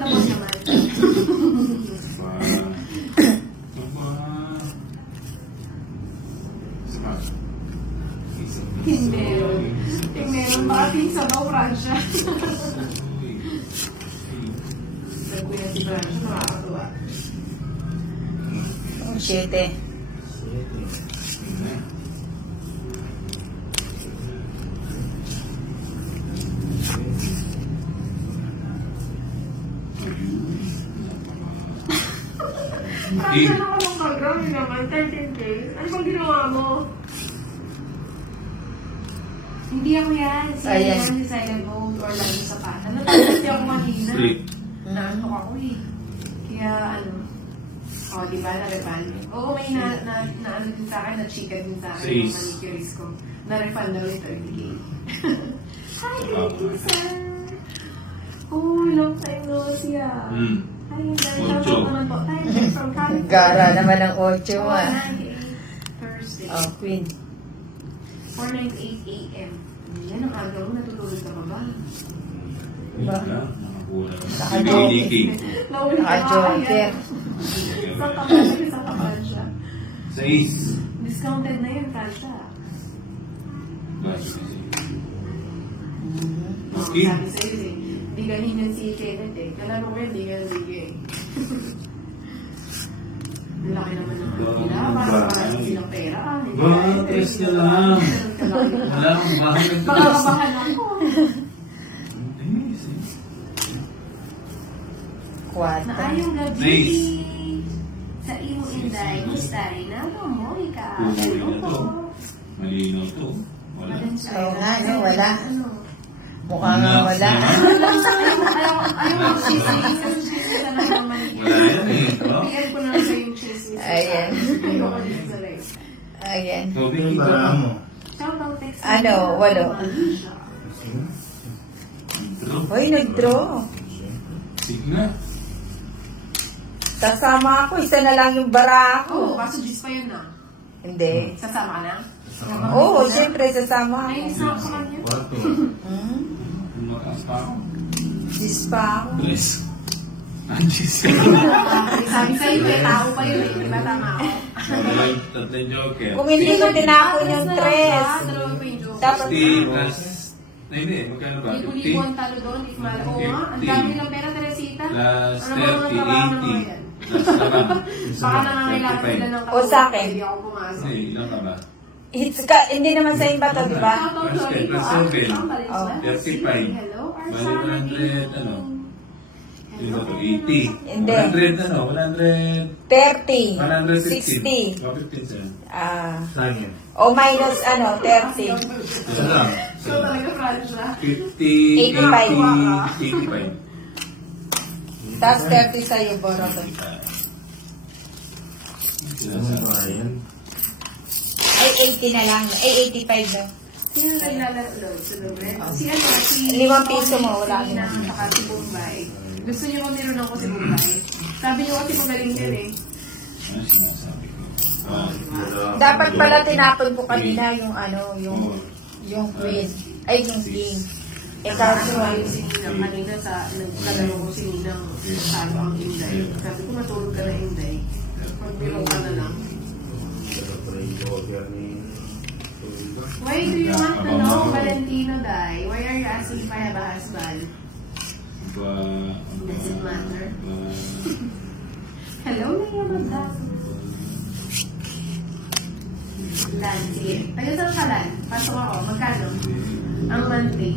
the one naman. Tingmeron. Tingmeron. Baka pinsa ba, Francia? Sabi na si Francia, nakakatuwa. 7. Francia naman ang program naman, 13K. Ano bang ginawa mo? Hindi ako yan. Si Silent Mode or lagi sa pata. Natapos ako kanina. Naantok ako eh. Kaya ano, diba, na-refund. Oo, may na-ano din sa akin, na-chika din sa akin yung manicurist ko. Na-refund daw yung 30K. Hi, thank you, sir. Oh, long time no see ah. Hi, welcome naman po. Hi, from California. Gara naman ang 8 mo ah. Thursday. Oh, Queen. 4:98 AM. Yan ang agaw mo, natutulog ka pa ba? Naka-joker. Sa kapal siya. 6. Discounted na yun, Kalsa. Okay. Sabi sa'yo eh, di gahinan si Kenneth eh. Kalaro ko yun, di gahinan si Gay. Laki naman naman nila. Para silang pera. Tres na lang. Wala akong bahay ng Baka kabahan ako. 4. Naayong gabi. Nice. Sa imo inday, mustay na mo, ikaw. Malinaw to. Wala. Oo nga, no, wala. Ano? Mukha nga wala. Ayaw mo cheesy. Kasi cheesy na naman. Wala yan eh. Bigyan ko na sa yung cheesy. Ayan. Ayaw ko din sa live. Ayan. Tubig ba mo? Shoutout text. Ano, 8. Hoy, nag-draw. Signa. Sasama ako, isa na lang yung bara Oo, ako. kaso Gis pa yun na. Hindi. Sasama ka na? Oo, siyempre sasama Ay, ako. isa ako sa kanya. Mataas pa ako. 6 pa ako. Tres. Anjis ka. Sabi sa'yo, may tao pa yun eh. Di ba tama ako? Tatlong joker. Kung hindi ko tinapon yung 3, Dalawang pa yung joke. dapat 50 plus... Hindi, magkano ba? Libo-libo ang talo doon. Di ko malala. Oo nga, ang dami ng pera, Teresita. Plus Ano ba mga trabaho mo yan? 30, 80. Plus na lang. Baka nangangailangan sila ng O sa akin. Hindi ako pumasok. Hindi, ilan ka ba? hindi naman sa iba to, di ba? Shoutout Plus sorry 10, plus po, 7. Ang Valenzuela. 35. Hello, Bali Arsana 100, ano? Ito to, 80. Hindi. 100, ano? 100... 30, 160. 60. 50 cents. Saan yan? O minus 30. Isa lang. So talaga Francia. 50, 85. 85. Tapos 30 sa'yo, Boroto. Ano ba yan? Ay, 80 na lang. Ay, 85 na. Sino naglalaro sa lumen? Si ano, si... 5 piso mo, wala Si Nang, saka si Bombay. Gusto niyo kung meron ako si Bombay. Sabi niyo kasi magaling din eh. Ano sinasabi ko? Dapat pala tinapon ko kanina yung yung queen. Ay, yung king. Eh, kaso Sabi si Ninang kanina sa naglalaro ko si Ninang sabi ang Inday. Sabi ko matulog ka na Inday. Magbiro ka na lang. Why do you want to know, Valentino Dai? Why are you asking if I have a husband? Does it matter? Hello, Naya Magdap. Lan, sige. Tayo saan ka, Lan? Pasok ako. Magkano? Ang monthly.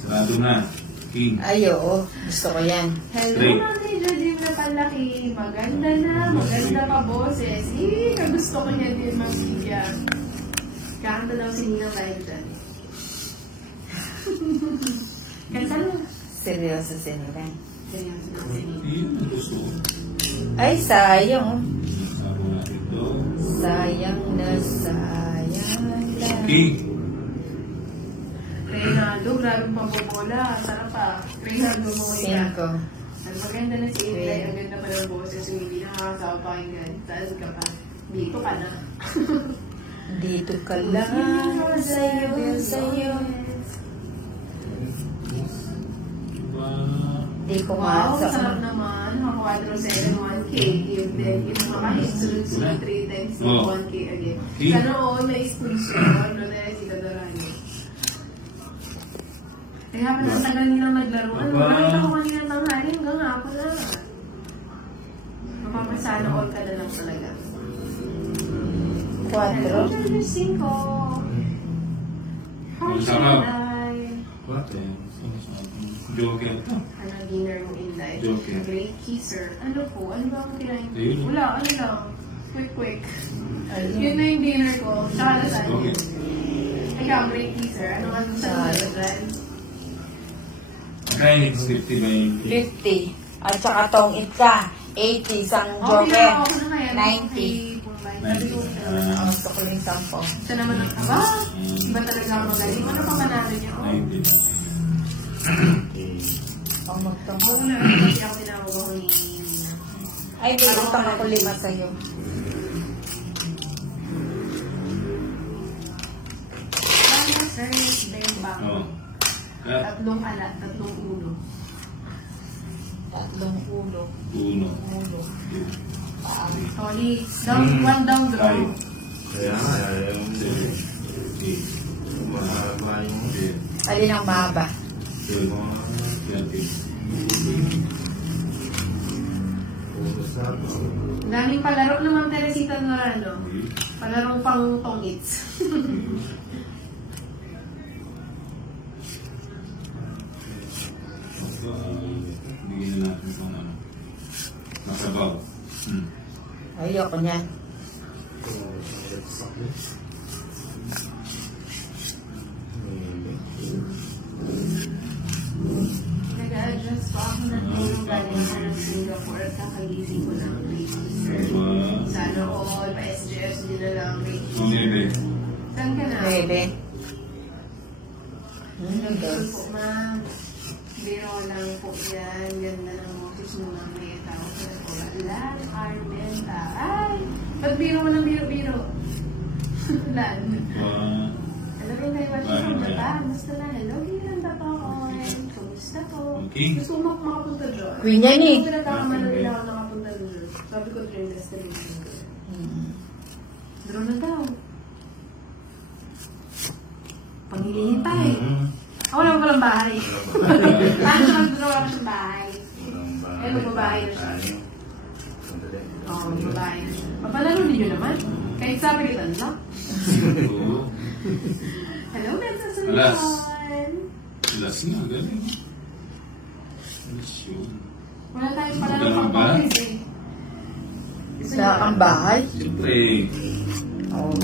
Sarado na. King. ay, oo. Gusto ko yan. Hello, Straight. Mami Jodie na palaki. Maganda na. Maganda pa, boses. Gusto ko niya din, Mami. Kanta daw si Nina live dyan. Kanta mo. Seryoso sila. Seryoso na si Nina. Yun ang gusto ko. Ay, sayang. Oh. Sabi natin ito. Sayang na sayang lang. King. Reynaldo, grabing pambobola. Sarap pa. Reynaldo mo ika. 5. Ang maganda na si Inday. Ang ganda pa ng boses. Yung hindi nakakasawa pakinggan. Saan ka pa? Dito ka na. Dito ka lang. Sa'yo, sa'yo. Hindi ko Wow, maasa. sarap naman. Mga 4-7, 1K. Yung makahin, sunod-sunod 3 times yung 1K again. Sana all may sponsor. Ano na yung sigadaran. Kaya pa ang tagal nilang naglaro. Ano, nakita ko kanina tanghali hanggang hapon na. Mapapasana all ka na lang talaga. 4. 5. How should I? Joker to. Ano, dinner mo in life? Joker. A great kisser. Ano po? Ano ba ang kinain? Ayun. Wala, ano lang. Quick. Yun na yung dinner ko. Tsaka lasagna. Okay. Ikaw, great kisser. Ano nga sa lasagna? Kaya it's 50 by 50. At saka tong itka. 80. Isang Okay, joker. ako na kaya. 90. Gusto ko rin 10. Siya naman ang aba. Iba talaga ang magaling. Ano pa manalo niya? 90. Ang magtong. Oo na, kasi ako tinakuha ko ni Nina. Ay, may utang ako 5 sa'yo. Ano, sir, bembang. Oh. Cut. 3 alat, 3 ulo. 3 ulo. 1. Ulo. Sorry, one down draw. Kaya nga, yung mahaba yung Alin ang mahaba? Daming palaro naman Teresita Norano. Palarong pang tongits. Bigyan na natin kung ano. Masabaw. Ayoko niyan. Nag-a-adjust pa ako ng tulong galing sa ng Singapore at kakagising ko ng Great. Sana all, pa-SGS din na lang Great. Hindi. Saan ka na? Bebe. Nag-full po, ma'am. Biro lang po yan. Ganda ng motis mo ng may tao. Lan, Armenta. Ay! Ba't biro mo ng biro-biro? Lan. Hello rin kayo, watch from Japan. Basta na, hello, Gilang Datoon. Kumusta po? Okay. Gusto mo makapunta doon? Queen yan eh. Kung pinagkakamala nila ako nakapunta doon. Sabi ko, dream destination ko. Drone na daw. Pangilihin tayo. Wala mo palang bahay. Paano siya mag-draw ako sa bahay? Eh, magbabahay na siya. Oo, magbabahay na siya. Papalaro ninyo naman. Kahit sabi kita, no? Hello, Bensa Alas. Sunuan. Alas na, galing. Alas yun. Wala tayong palaro Wala pang ba? office eh. Sa ang bahay? Siyempre, Oo.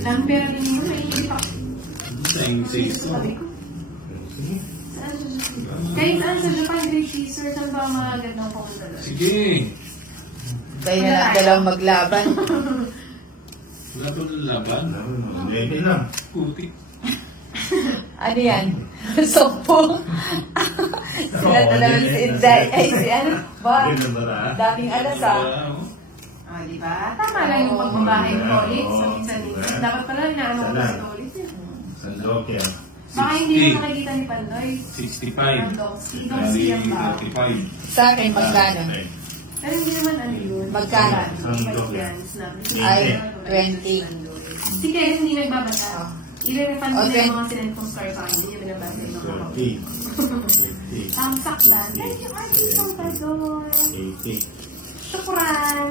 Lang pera rin mo, naiinip ako. tayong safe to. Sabi ko. Saan siya? Kahit saan sa Japan, great teaser, saan ba ang mga gandang pumunta doon? Sige. Kaya na dalawang maglaban. Wala ba ng laban? Ready lang. Kuti. Ano yan? Sopo. Sila dalawa si Inday. Ay, si ano? Ba? Ganda ba na? Daming alas ah. Ah, di ba? Tama lang yung pagbabahay ng Tolit. So, minsan din. Dapat pala inaano ko sa Tolit. San Joker. Baka hindi mo nakikita ni Pandoy. 65. Dogsy Dari ang ba? 35. Sa akin, magkano? Pero hindi naman ano yun. Magkano? Ay, 20. Si Kevin hindi nagbabasa. Oh. I-refund ko Okay. na yung mga sinend kong star sa akin. Hindi niya binabasa yung mga kapag. 30. 50. Tamsak lang. Thank you, Artie, pang Pandoy. 80. Shukran.